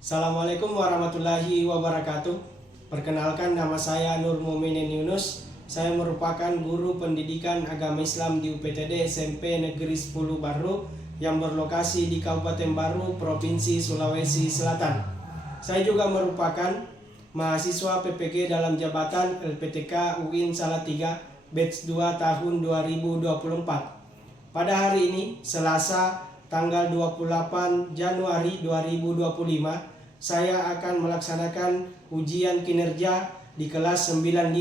Assalamualaikum warahmatullahi wabarakatuh. Perkenalkan, nama saya Nur Muminin Yunus. Saya merupakan guru pendidikan agama Islam di UPTD SMP Negeri 10 Baru yang berlokasi di Kabupaten Baru, Provinsi Sulawesi Selatan. Saya juga merupakan mahasiswa PPG dalam jabatan LPTK UIN Salatiga batch 2 tahun 2024. Pada hari ini, Selasa tanggal 28 Januari 2025, saya akan melaksanakan ujian kinerja di kelas 95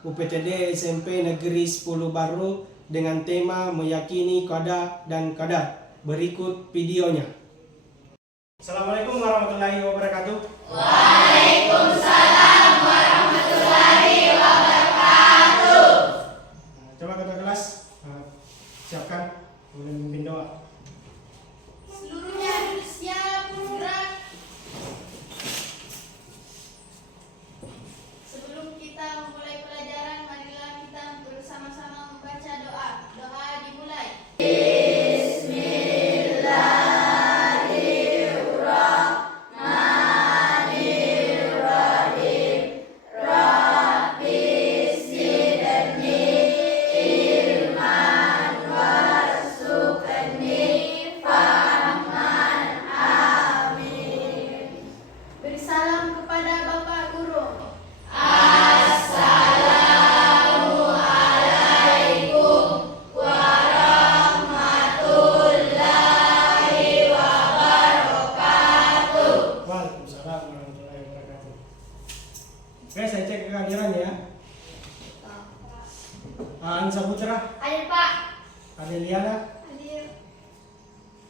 UPTD SMP Negeri 10 Baru dengan tema meyakini qada dan qadar. Berikut videonya. Assalamualaikum warahmatullahi wabarakatuh. Waalaikumsalam warahmatullahi wabarakatuh. Coba ketua kelas siapkan, kemudian memimpin doa. Seluruhnya duduk siap, gerak. Sebelum kita memulai pelajaran, marilah kita bersama-sama membaca doa. Doa dimulai. Beri salam kepada Bapak Guru. Assalamualaikum warahmatullahi wabarakatuh. Waalaikumsalam warahmatullahi wabarakatuh. Oke, saya cek kehadiran ya. Ansa Putra, Hadir Pak. Adeliana, Hadir.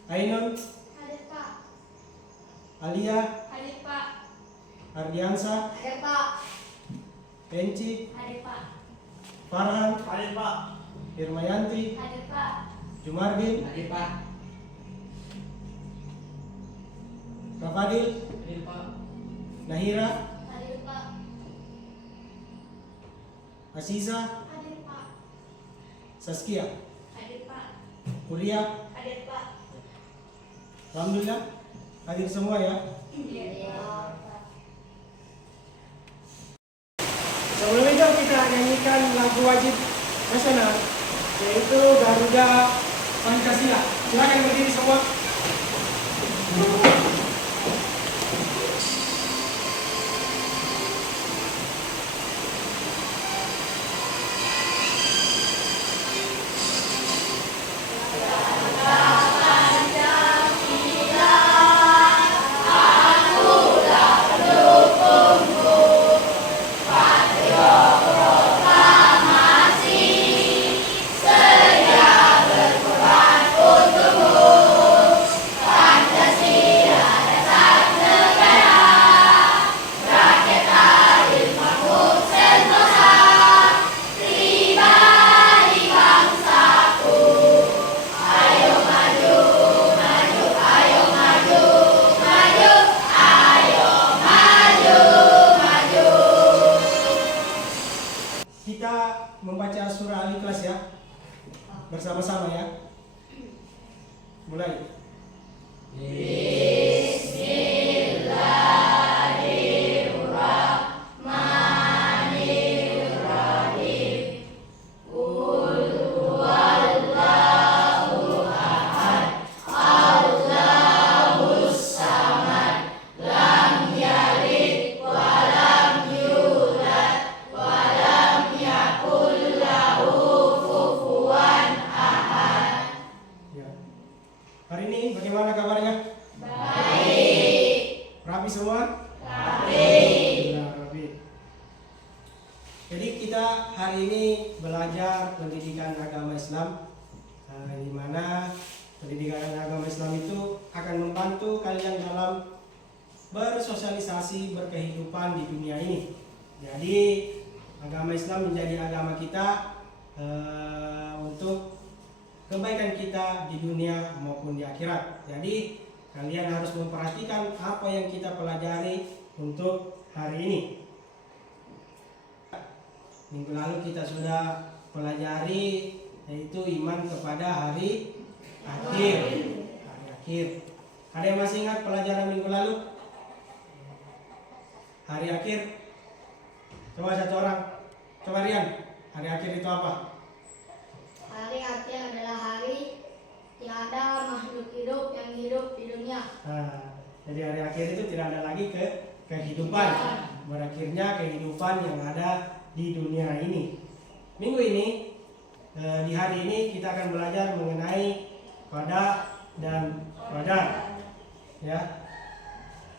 Ainun, Hadir Pak. Alia, Hadir Pak. Ardiansa, Hadir Pak. Benci, Hadir Pak. Farhan, Hadir Pak. Irmayanti, Hadir Pak. Jumardin, Hadir Pak. Rafadil, Hadir Pak. Nahira, Hadir Pak. Aziza, Hadir Pak. Saskia, Hadir Pak. Kuliah. Hadir Pak. Alhamdulillah hadir semua ya. Sebelum itu kita nyanyikan lagu wajib nasional, yaitu Garuda Pancasila. Silakan berdiri semua. Kita membaca surah Al-Ikhlas ya, bersama-sama ya. Mulai. Ya. Hari ini bagaimana kabarnya? Baik. Rapi semua? Baik. Alhamdulillah, rapi. Jadi kita hari ini belajar pendidikan agama Islam, di mana pendidikan agama Islam itu akan membantu kalian dalam bersosialisasi, berkehidupan di dunia ini. Jadi agama Islam menjadi agama kita untuk kebaikan kita di dunia maupun di akhirat. Jadi kalian harus memperhatikan apa yang kita pelajari untuk hari ini. Minggu lalu kita sudah pelajari yaitu iman kepada hari akhir. Hari akhir. Ada yang masih ingat pelajaran minggu lalu? Hari akhir. Coba satu orang. Coba Rian. Hari akhir itu apa? Hari akhir adalah hari tiada makhluk hidup yang hidup di dunia. Nah, jadi hari akhir itu tidak ada lagi kehidupan. Berakhirnya kehidupan yang ada di dunia ini. Minggu ini, di hari ini kita akan belajar mengenai qada dan qadar. Ya.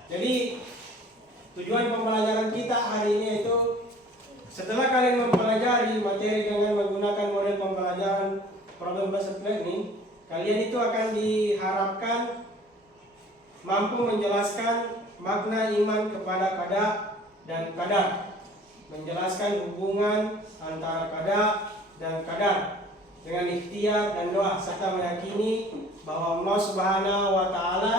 Jadi tujuan pembelajaran kita hari ini itu setelah kalian mempelajari materi dengan menggunakan model pembelajaran problem based learning, kalian itu akan diharapkan mampu menjelaskan makna iman kepada qada dan qadar, menjelaskan hubungan antara qada dan qadar dengan ikhtiar dan doa, serta meyakini bahwa Allah Subhanahu wa taala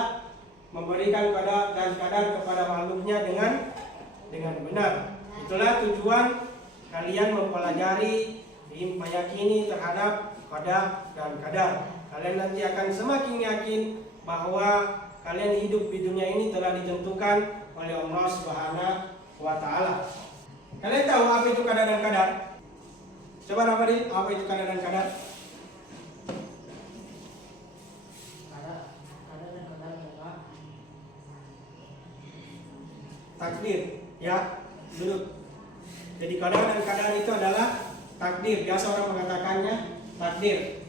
memberikan qada dan qadar kepada makhluknya dengan benar. Itulah tujuan kalian mempelajari, meyakini terhadap qada dan qadar. Kalian nanti akan semakin yakin bahwa kalian hidup di dunia ini telah ditentukan oleh Allah Subhanahu wa taala. Kalian tahu apa itu qada dan qadar? Coba Ramadil, apa itu qada dan qadar? Takdir, ya, duduk. Jadi qada dan qadar itu adalah takdir. Biasa orang mengatakannya takdir.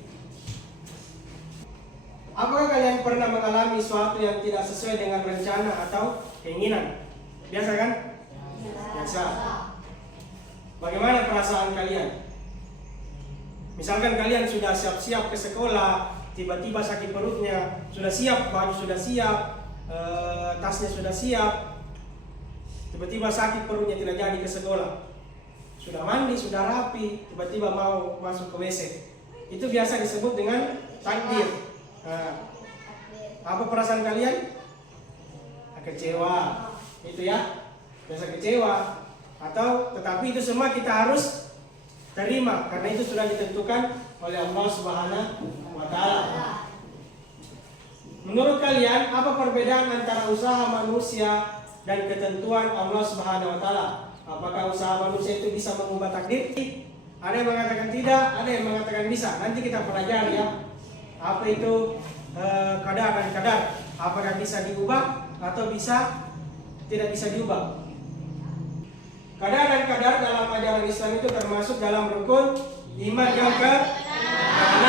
Apakah kalian pernah mengalami sesuatu yang tidak sesuai dengan rencana atau keinginan? Biasa kan? Biasa. Bagaimana perasaan kalian? Misalkan kalian sudah siap-siap ke sekolah, tiba-tiba sakit perutnya, sudah siap, baju sudah siap, tasnya sudah siap, tiba-tiba sakit perutnya tidak jadi ke sekolah. Sudah mandi, sudah rapi, tiba-tiba mau masuk ke WC. Itu biasa disebut dengan takdir. Nah, apa perasaan kalian? Kecewa. Itu ya, biasa kecewa. Atau tetapi itu semua kita harus terima karena itu sudah ditentukan oleh Allah Subhanahu wa taala. Menurut kalian apa perbedaan antara usaha manusia dan ketentuan Allah Subhanahu wa taala? Apakah usaha manusia itu bisa mengubah takdir? Ada yang mengatakan tidak, ada yang mengatakan bisa. Nanti kita pelajari ya. Apa itu qada dan qadar? Apakah bisa diubah atau tidak bisa diubah? Qada dan qadar dalam ajaran Islam itu termasuk dalam rukun iman yang ke-6.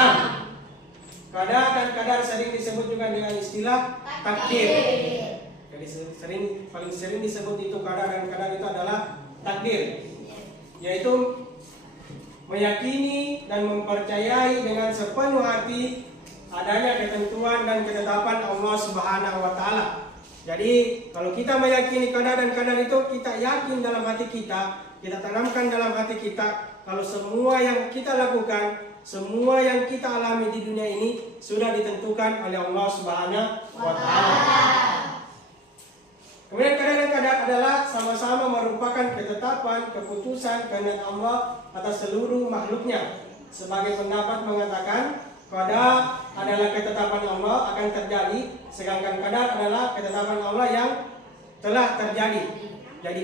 Qada dan qadar sering disebut juga dengan istilah takdir. Jadi paling sering disebut itu qada dan qadar itu adalah takdir, yaitu meyakini dan mempercayai dengan sepenuh hati adanya ketentuan dan ketetapan Allah Subhanahu wa taala. Jadi kalau kita meyakini qada dan qadar itu, kita yakin dalam hati kita tanamkan dalam hati kita kalau semua yang kita lakukan, semua yang kita alami di dunia ini sudah ditentukan oleh Allah Subhanahu wa taala. Kemudian qada dan qadar adalah sama-sama merupakan ketetapan, keputusan kehendak Allah atas seluruh makhluknya. Sebagai pendapat mengatakan qada adalah ketetapan Allah akan terjadi, sedangkan qadar adalah ketetapan Allah yang telah terjadi. Jadi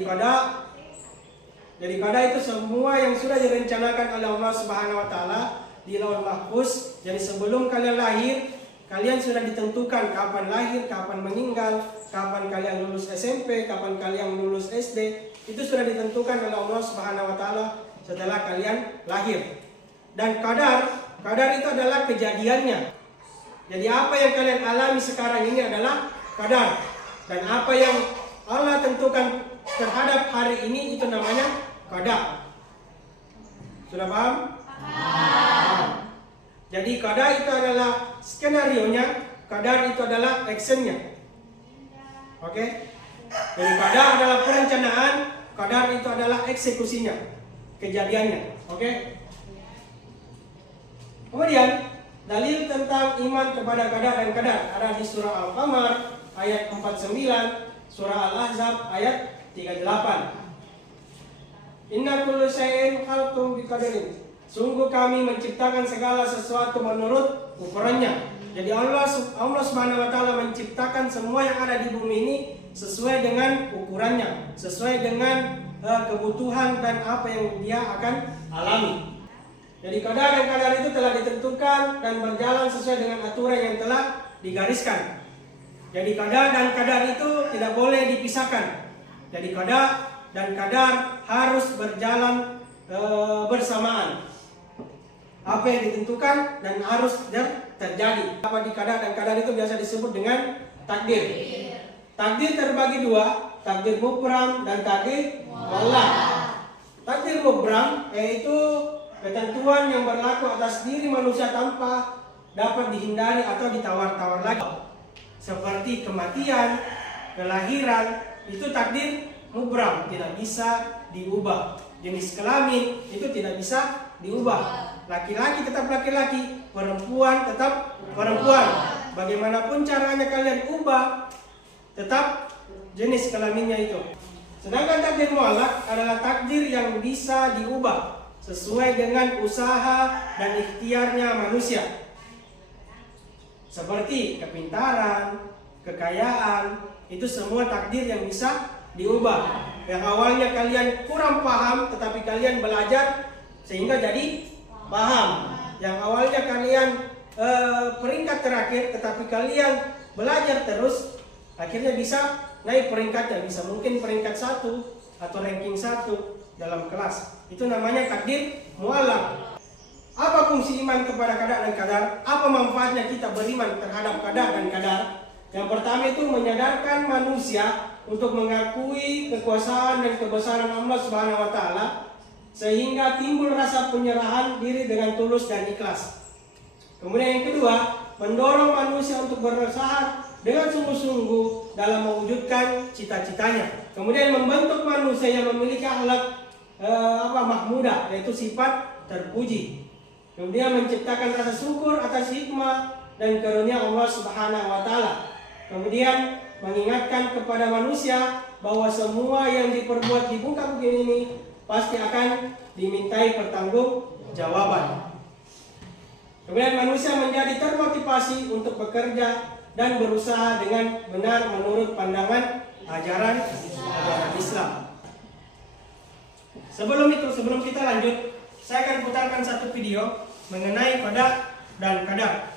qada itu semua yang sudah direncanakan oleh Allah Subhanahu wa taala di Lauhul Mahfuz. Jadi sebelum kalian lahir, kalian sudah ditentukan kapan lahir, kapan meninggal, kapan kalian lulus SMP, kapan kalian lulus SD. Itu sudah ditentukan oleh Allah Subhanahu wa taala setelah kalian lahir. Dan qadar itu adalah kejadiannya. Jadi apa yang kalian alami sekarang ini adalah qadar. Dan apa yang Allah tentukan terhadap hari ini itu namanya qada. Sudah paham? Paham. Jadi qada itu adalah skenarionya, qadar itu adalah actionnya. Oke? Jadi qada adalah perencanaan, qadar itu adalah eksekusinya, kejadiannya. Oke? Kemudian dalil tentang iman kepada qada dan qadar ada di surah Al-Qamar ayat 49, surah Al-Ahzab ayat 38. Inna kullu syai'in khalaqtum biqadarin. Sungguh kami menciptakan segala sesuatu menurut ukurannya. Jadi Allah Subhanahu wa taala menciptakan semua yang ada di bumi ini sesuai dengan ukurannya, sesuai dengan kebutuhan dan apa yang dia akan alami. Jadi qada dan qadar itu telah ditentukan dan berjalan sesuai dengan aturan yang telah digariskan. Jadi qada dan qadar itu tidak boleh dipisahkan. Jadi qada dan qadar harus berjalan bersamaan. Apa yang ditentukan dan harus terjadi. Apa di qada dan qadar itu biasa disebut dengan takdir. Takdir terbagi dua, takdir mubram dan takdir muallaq. Takdir mubram yaitu ketentuan yang berlaku atas diri manusia tanpa dapat dihindari atau ditawar-tawar lagi. Seperti kematian, kelahiran, itu takdir mubram, tidak bisa diubah. Jenis kelamin itu tidak bisa diubah. Laki-laki tetap laki-laki, perempuan tetap perempuan. Bagaimanapun caranya kalian ubah, tetap jenis kelaminnya itu. Sedangkan takdir muallaq adalah takdir yang bisa diubah sesuai dengan usaha dan ikhtiarnya manusia. Seperti kepintaran, kekayaan, itu semua takdir yang bisa diubah. Yang awalnya kalian kurang paham, tetapi kalian belajar sehingga jadi paham. Yang awalnya kalian peringkat terakhir, tetapi kalian belajar terus, akhirnya bisa naik peringkatnya, bisa mungkin peringkat 1 atau ranking 1 dalam kelas. Itu namanya takdir muallaq. Apa fungsi iman kepada qada dan qadar? Apa manfaatnya kita beriman terhadap qada dan qadar? Yang pertama itu menyadarkan manusia untuk mengakui kekuasaan dan kebesaran Allah Subhanahu wa taala sehingga timbul rasa penyerahan diri dengan tulus dan ikhlas. Kemudian yang kedua, mendorong manusia untuk berusaha dengan sungguh-sungguh dalam mewujudkan cita-citanya. Kemudian membentuk manusia yang memiliki akhlak mahmudah, yaitu sifat terpuji. Kemudian menciptakan rasa syukur atas hikmah dan karunia Allah Subhanahu wa taala. Kemudian mengingatkan kepada manusia bahwa semua yang diperbuat di muka bumi ini pasti akan dimintai pertanggungjawaban. Kemudian manusia menjadi termotivasi untuk bekerja dan berusaha dengan benar menurut pandangan ajaran Islam. Sebelum kita lanjut, saya akan putarkan satu video mengenai qada dan qadar.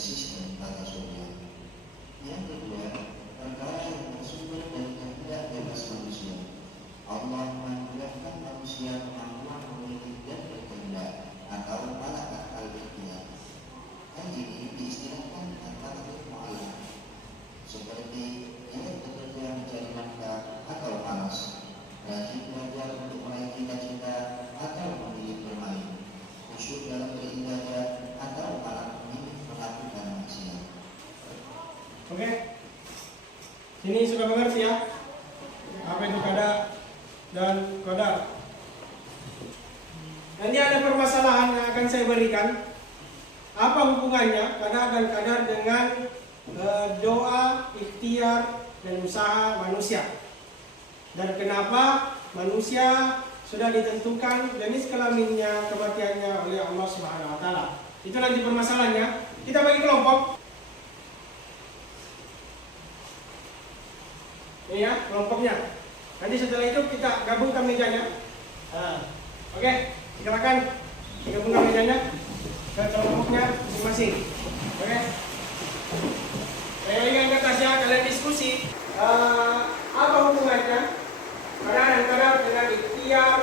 sistem tata surya. Yang kedua, perkara yang bersumber dari kehendak bebas manusia. Allah menganugerahkan manusia kemampuan memilih dan berkehendak atau malakat al-ikhtiyar. Hal ini diistilahkan antara mu'alaf, seperti ia bekerja mencari nafkah atau malas, rajin belajar untuk meraih cita-cita atau memilih bermain, khusyuk dalam beribadah atau malah memilih melakukan maksiat. Oke, ini sudah mengerti ya apa itu qada dan qadar. Nanti ada permasalahan yang akan saya berikan. Apa hubungannya qada dan qadar dengan doa, ikhtiar, dan usaha manusia? Dan kenapa manusia sudah ditentukan jenis kelaminnya, kematiannya oleh Allah Subhanahu wa taala. Itu nanti permasalahannya. Kita bagi kelompok. Ini ya, kelompoknya. Nanti setelah itu kita gabungkan mejanya. Oke, silakan gabungkan mejanya ke kelompoknya masing-masing. Oke. Saya ingin kertasnya kalian diskusi apa hubungannya kadang-kadang dengan ikhtiar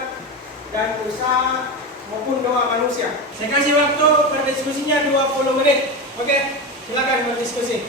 dan usaha maupun doa manusia. Saya kasih waktu berdiskusinya 20 menit. Oke, silakan berdiskusi.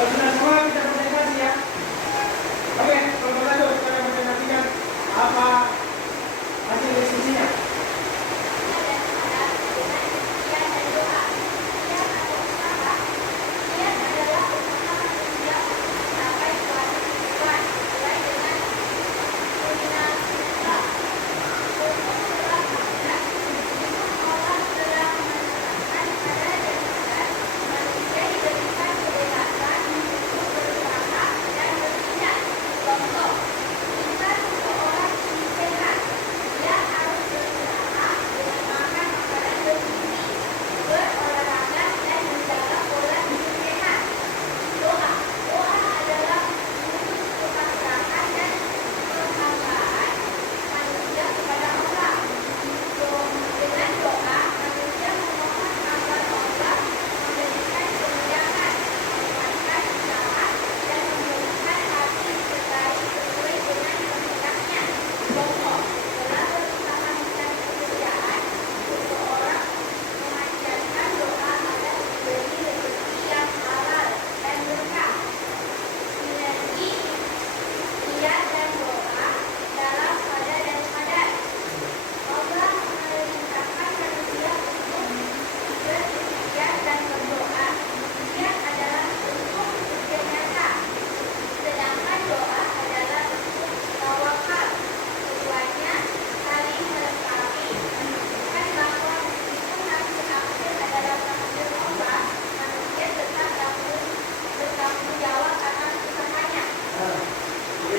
Kalau sudah semua kita presentasi ya. Oke, kelompok satu kita akan presentasikan apa hasil diskusinya.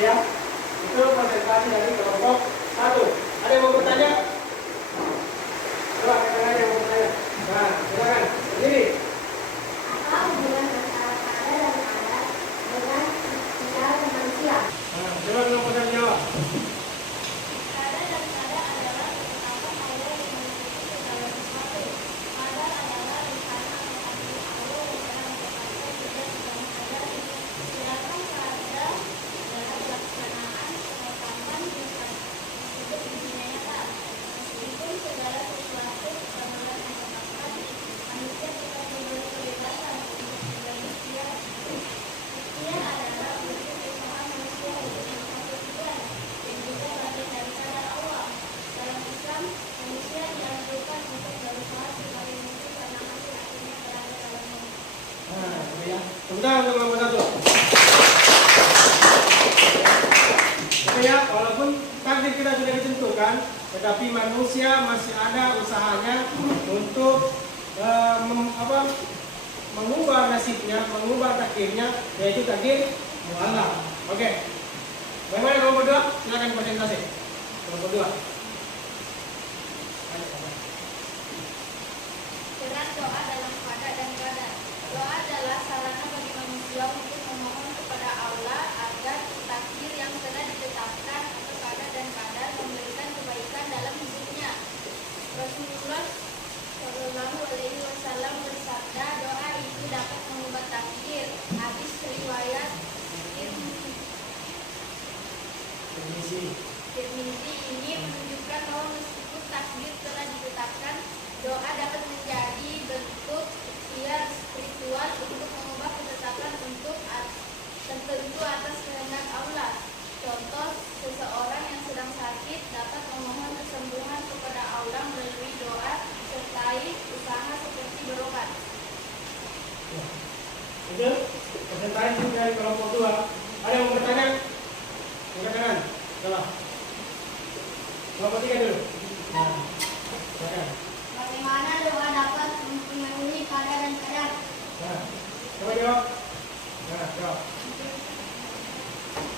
Ya, itu presentasi dari kelompok satu. Ada yang mau bertanya? Coba kita ada yang mau bertanya. Nah, silakan berdiri. Apa hubungan antara qada dan qadar dengan ikhtiar dan manusia? Nah, coba kelompok satu jawab. Qada dan qadar adalah ketetapan Allah yang mengikuti segala sesuatu. Qadar adalah rencana atau takdir Allah yang telah ditetapkan juga dalam qadar. Sedangkan qada adalah pelaksanaan penetapan yang disebut dunia nyata. Meskipun segala sesuatu benar-benar ditetapkan, manusia tetap diberi kebebasan untuk berbagi ikhtiar. Ikhtiar adalah bentuk usaha manusia untuk mencapai tujuan dan juga bagian dari qadar Allah. Dalam Islam, manusia dianjurkan untuk berusaha sebagai mungkin karena hasil akhirnya berada dalam manusia. Nah, itu ya. Tepuk tangan untuk kelompok satu. Oke ya, walaupun takdir kita sudah ditentukan, tetapi manusia masih ada usahanya untuk mengubah nasibnya, mengubah takdirnya, yaitu takdir Allah. Oke. Bagaimana kelompok 2? Silakan presentasi. Kelompok 2. Peran doa dalam qada dan qadar. Doa adalah sarana bagi manusia untuk memohon kepada Allah agar takdir yang telah ditetapkan atau qada dan qadar memberikan kebaikan dalam hidupnya. Rasulullah Shallallahu Alaihi Wasallam bersabda, doa itu dapat mengubah takdir. Hadis riwayat Tirmizi ini menunjukkan bahwa meskipun takdir telah ditetapkan, doa dapat menjadi bentuk ikhtiar spiritual untuk mengubah ketetapan untuk tertentu atas kehendak Allah. Contoh, seseorang yang sedang sakit dapat memohon kesembuhan kepada Allah melalui doa sertai usaha seperti berobat. Itu presentasi dari kelompok 2. Ada yang mau bertanya? Angkat tangan. Salah. Kelompok 3 dulu. Nah, silakan. Bagaimana doa dapat mempengaruhi qada dan qadar? Nah, coba jawab. Nah, jawab.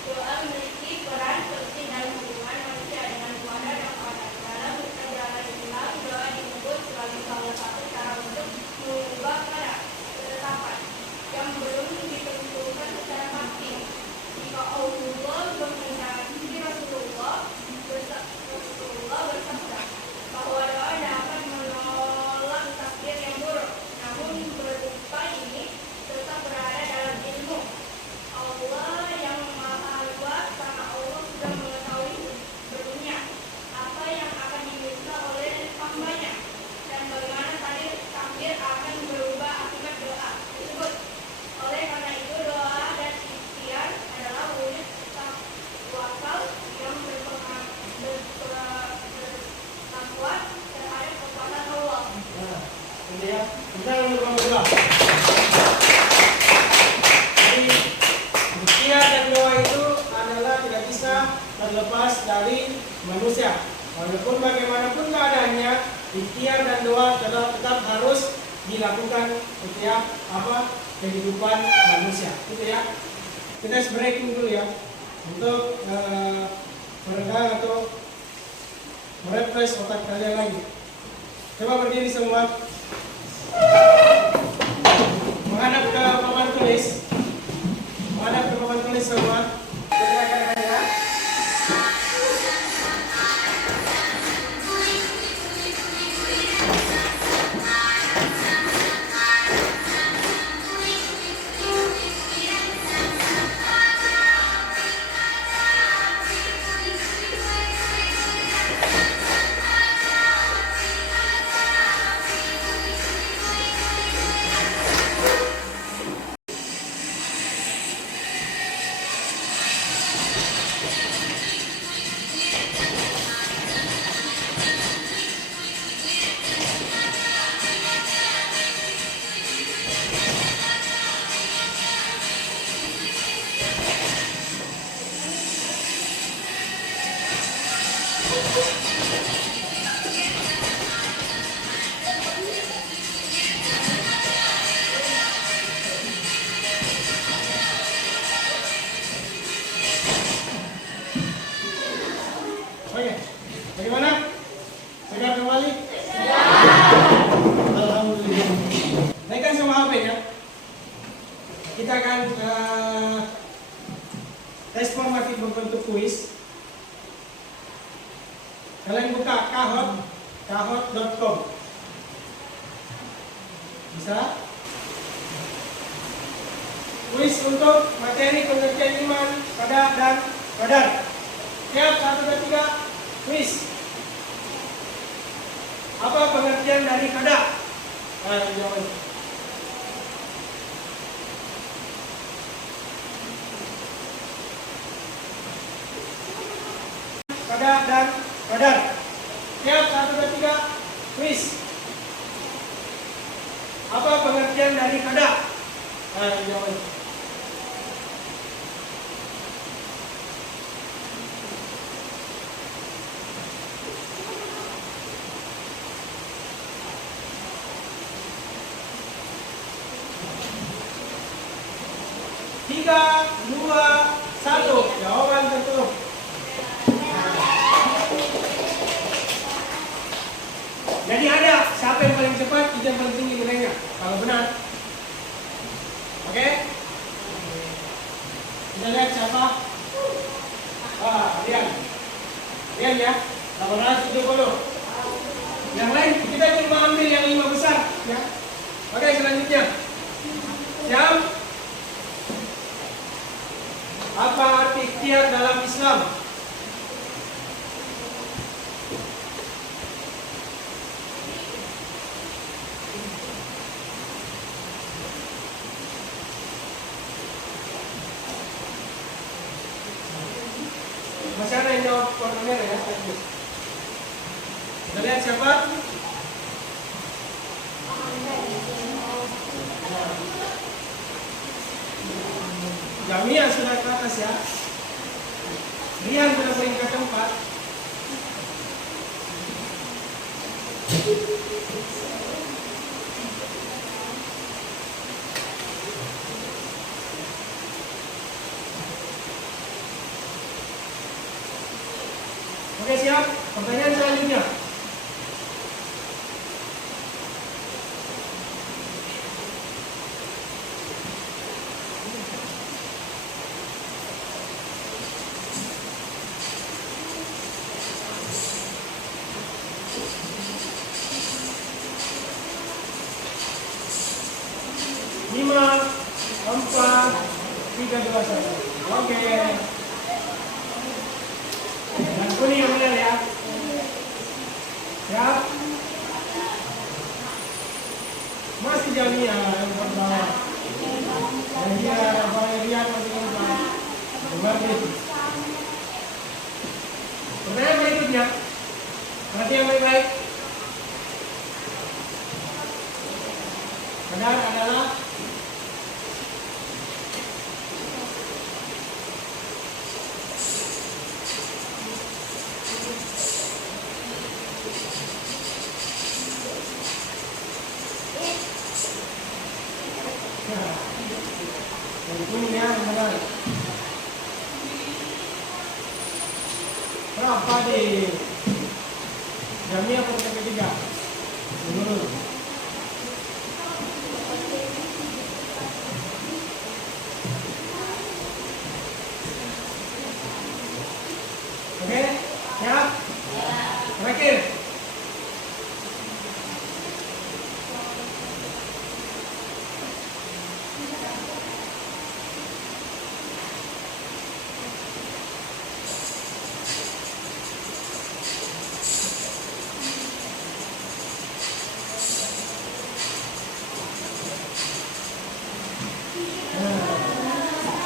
Doa memiliki peran penting dalam hubungan manusia dengan qada dan qadar. Dalam ajaran Islam, doa disebut sebagai salah satu cara untuk mengubah qadar, ketetapan yang belum ditentukan secara pasti. Jika Allah menghendaki, Rasulullah bersabda bahwa doa dapat menolak takdir yang buruk. Namun berupa ini tetap berada dalam ilmu Allah yang maha luas, karena Allah sudah mengetahui sebelumnya apa yang akan diminta oleh hambanya dan bagaimana takdir akan berubah akibat doa tersebut. Oleh karena itu, doa dan ikhtiar adalah wujud tawakal yang bertakwa terhadap kekuatan Allah. Nah, ini ya. Kita untuk kelompok 2. Jadi, ikhtiar dan doa itu adalah tidak bisa terlepas dari manusia. Walaupun bagaimanapun keadaannya, ikhtiar dan doa tetap harus dilakukan setiap kehidupan manusia. Gitu ya. Kita breaking dulu ya untuk meredam atau merefresh otak kalian lagi. Coba berdiri semua. Menghadap ke papan tulis. Menghadap ke papan tulis semua. Pergerakan ya. Oke, bagaimana? Sudah kembali? Alhamdulillah. Naikkan semua HP-nya. Kita akan respon masih berbentuk kuis. Kalian buka kahot.com. Bisa? Kuis untuk materi pengertian iman, qada dan qadar. Siap, 1, 2, 3, kuis. Apa pengertian dari qada? Nah, jawab. Qada dan qadar. Siap, 1, 2, 3, kuis. Apa pengertian dari qada? Nah, jawab. 3, 2, 1. Jawaban tertutup. Jadi ada siapa yang paling cepat itu yang paling tinggi nilainya. Kalau benar. Oke? Kita lihat siapa. Rian. Rian ya. 870. Yang lain kita cuma ambil yang 5 besar ya. Oke, selanjutnya. Siap? Apa arti ikhtiar dalam Islam? Masih ada yang jawab formulir ya? Kita lihat siapa? Jamia sudah ke atas ya. Rian sudah peringkat 4. Oke, siap. Pertanyaan selanjutnya. Lima, 4, 3, 2, 1. Oke. Dan kuning yang benar ya. Siap. Masih Jamia yang pertama. Dan dia Rian masih keempat. Kembali. Pertanyaan berikutnya. Perhatian baik-baik. Benar adalah kuning ya, benar. Berapa di Jamia pertanyaan ketiga? Menurut. Oke, siap? Terakhir.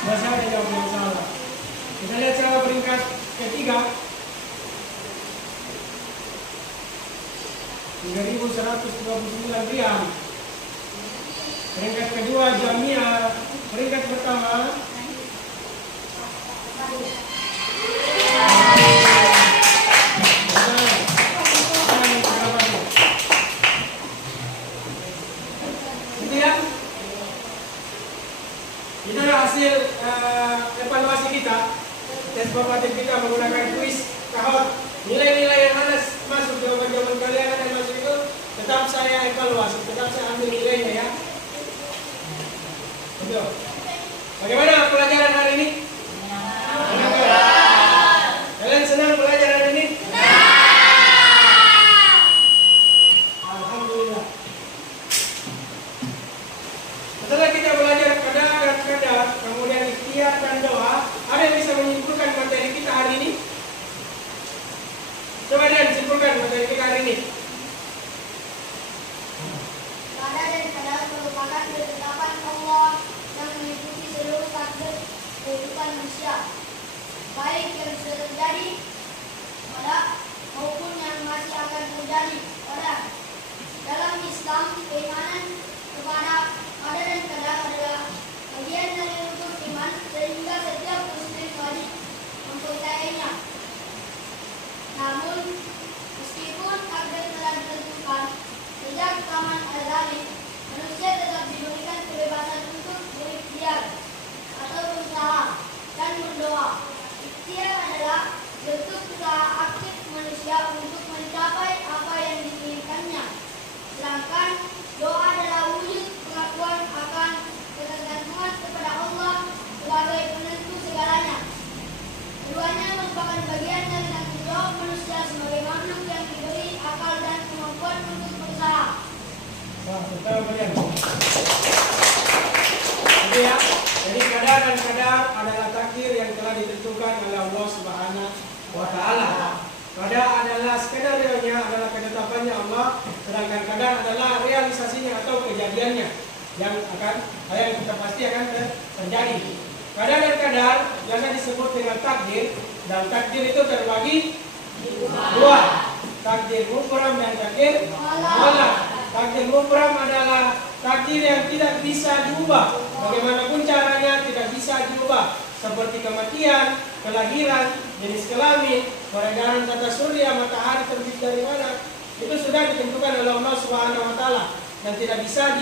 Masih ada yang belum salah. Kita lihat siapa peringkat ketiga. 3.129 Rian. Peringkat kedua Jamia. Peringkat pertama itu ya. Itu hasil evaluasi kita, tes formatif kita menggunakan kuis Kahoot. Nilai-nilai yang ada masuk, jawaban-jawaban kalian yang masuk itu tetap saya evaluasi, tetap saya ambil nilainya ya. Betul. Bagaimana pelajaran hari ini? Kalian senang belajar hari ini? Alhamdulillah. Setelah kita belajar kadar, kemudian ikhtiar dan doa, ada yang bisa menyimpulkan materi kita hari ini? Coba Dan simpulkan materi kita hari ini. Kadar dan kadar merupakan ketetapan Allah yang meliputi seluruh takdir kehidupan jawab manusia sebagai makhluk yang diberi akal dan kemampuan untuk berusaha. Wah, betul kemudian. Jadi ya, jadi qadar dan qadar adalah takdir yang telah ditentukan oleh Allah Subhanahu wa taala. Qadar adalah skenario-nya, adalah ketetapannya Allah, sedangkan qadar adalah realisasinya atau kejadiannya yang kita pasti akan terjadi. Qadar dan qadar biasa disebut dengan takdir, dan takdir itu terbagi dua, takdir mubram dan takdir mutlak. Takdir mubram adalah takdir yang tidak bisa diubah, bagaimanapun caranya tidak bisa diubah, seperti kematian, kelahiran, jenis kelamin, peredaran tata surya, matahari terbit dari mana, itu sudah ditentukan oleh Allah Subhanahu wa taala dan tidak bisa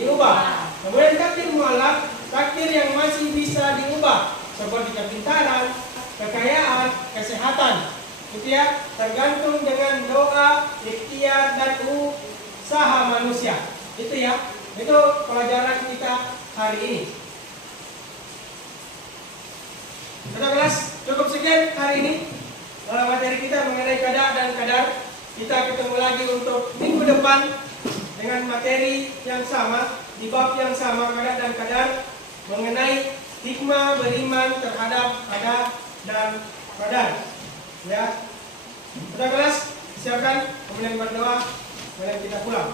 diubah. Kemudian takdir mutlak, takdir yang masih bisa diubah, seperti kepintaran, kekayaan, kesehatan. Itu ya, tergantung dengan doa, ikhtiar dan usaha manusia. Itu ya, itu pelajaran kita hari ini. Sudah kelas, cukup sekian hari ini materi kita mengenai qadar dan qadar. Kita ketemu lagi untuk minggu depan dengan materi yang sama, di bab yang sama, qadar dan qadar, mengenai hikmah beriman terhadap qadar dan qadar. Ya, sudah kelas, siapkan, kemudian berdoa, kemudian kita pulang.